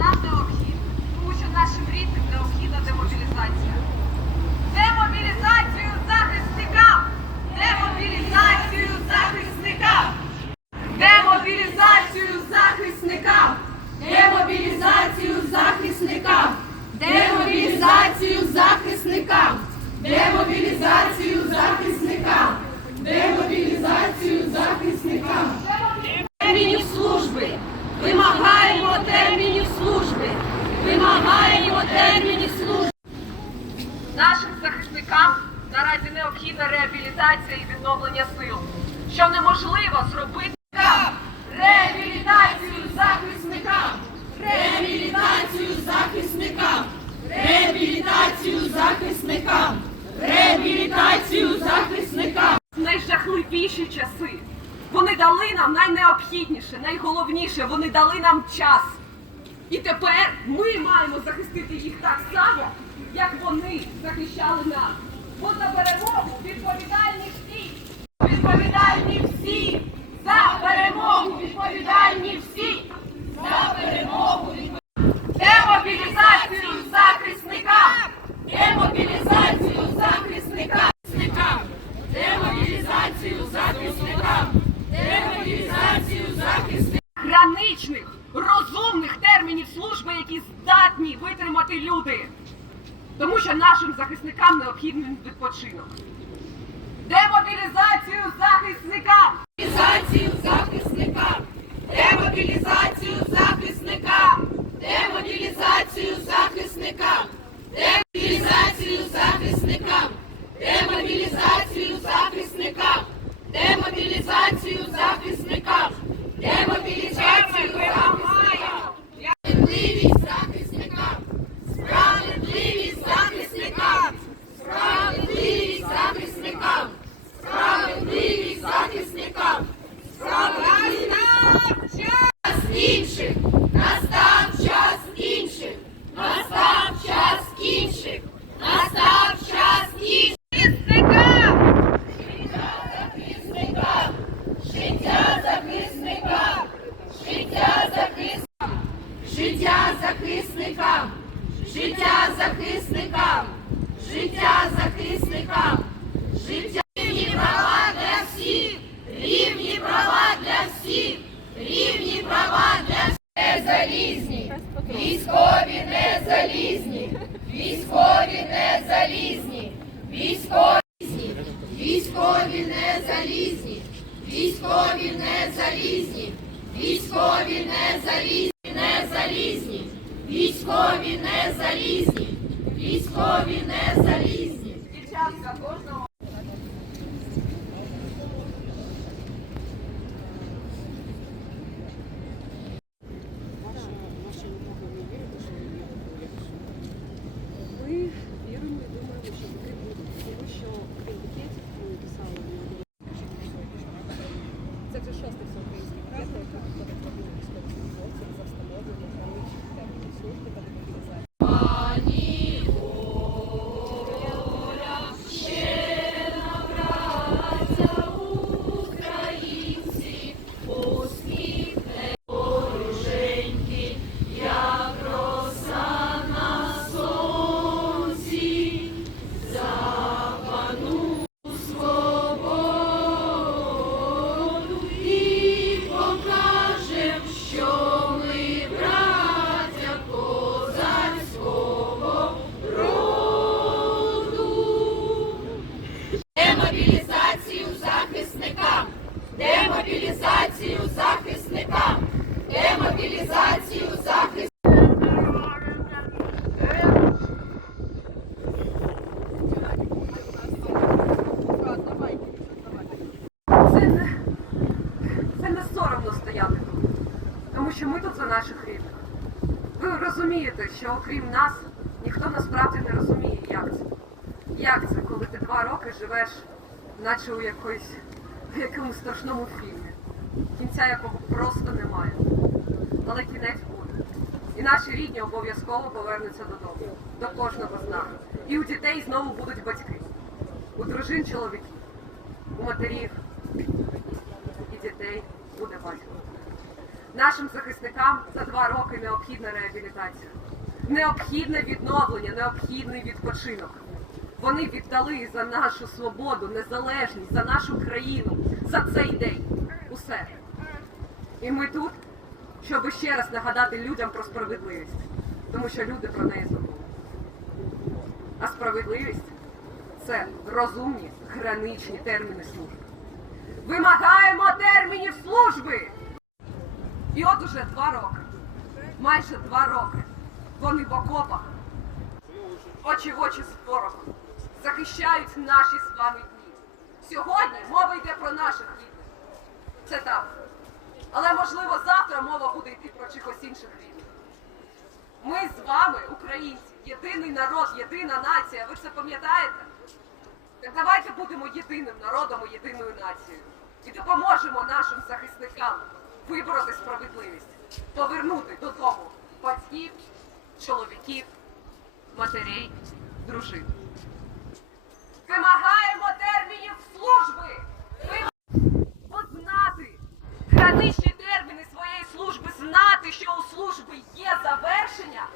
нам необхідно, тому що нашим рідним необхідна демобілізація. Демобілізацію захисникам! Демобілізацію захисникам! Демобілізацію захисникам! Демобілізацію захисникам! Демобілізацію захисникам! Демобілізацію захисникам! Демобілізацію захисникам! Термінів служби! Вимагаємо термінів служби! Вимагаємо термінів служби! Нашим захисникам наразі необхідна реабілітація і відновлення сил, що неможливо зробити. Реабілітацію захисникам! Реабілітацію захисникам! Реабілітацію захисникам! Реабілітацію захисникам! найжахливіші часи. Вони дали нам найнеобхідніше, найголовніше, вони дали нам час. І тепер ми маємо захистити їх так само, як вони захищали нас. Бо за перемогу відповідальні всі. Відповідальні всі! За перемогу відповідальні всі! За перемогу Демобілізацію захисникам! Демобілізацію захисникам! Демобілізацію захисникам! Демобілізацію захисникам! граничних, розумних термінів служби, які здатні витримати люди. Тому що нашим захисникам необхідний відпочинок. Демобілізацію захисникам! Демобілізацію захисникам! Демобілізацію захисникам! Демобілізацію захисникам! Демобілізацію захисникам! Демобілізацію захисникам! Демобілізацію захисникам! Демобілізацію захисникам! Справедливість захисникам! Справедливість захисникам! Справедливість захисникам! Справедливість захисникам! Справедливість час інших! Настав час інших! Настав час інших! Настав час інших! Захисникам! Життя захисникам! Життя захисникам! Життя захисникам! Життя захисникам! Життя захисникам! Життя рівні права для всіх! Рівні права для всіх! Рівні права для всіх! Не залізні! Військові не залізні! Військові не залізні! Військові Військові не залізні! Військові не залізні! Військові не залізні! Не залізні! Військові не залізні! Військові не залізні! Дівчатка кожного. Ми віримо і думаємо, що таки буде, тому що крім пікетів, ми писали це шостий всеукраїнський пікет, яка виходить про військовослужбовців за встановлення граничних термінів служби та демобілізації. Ми тут за наших рідних. Ви розумієте, що окрім нас ніхто насправді не розуміє, як це. Як це, коли ти два роки живеш, наче у якоїсь в якомусь страшному фільмі, кінця якого просто немає. Але кінець буде. І наші рідні обов'язково повернуться додому, до кожного з нас. І у дітей знову будуть батьки, у дружин чоловіки, у матерів і дітей буде батько. Нашим захисникам за два роки необхідна реабілітація, необхідне відновлення, необхідний відпочинок. Вони віддали за нашу свободу, незалежність, за нашу країну, за цей день. Усе. І ми тут, щоб ще раз нагадати людям про справедливість, тому що люди про неї забули. А справедливість це розумні граничні терміни служби. Вимагаємо термінів служби! І от уже два роки, майже два роки, вони в окопах, очі в очі з ворогом, захищають наші з вами дні. Сьогодні мова йде про наших рідних. Це так. Але можливо завтра мова буде йти про чогось інших рідних. Ми з вами, українці, єдиний народ, єдина нація. Ви це пам'ятаєте? Так давайте будемо єдиним народом і єдиною нацією. І допоможемо нашим захисникам вибороти справедливість, повернути додому батьків, чоловіків, матерей, дружин. Вимагаємо термінів служби! Вимагаємо знати граничні терміни своєї служби, знати, що у служби є завершення,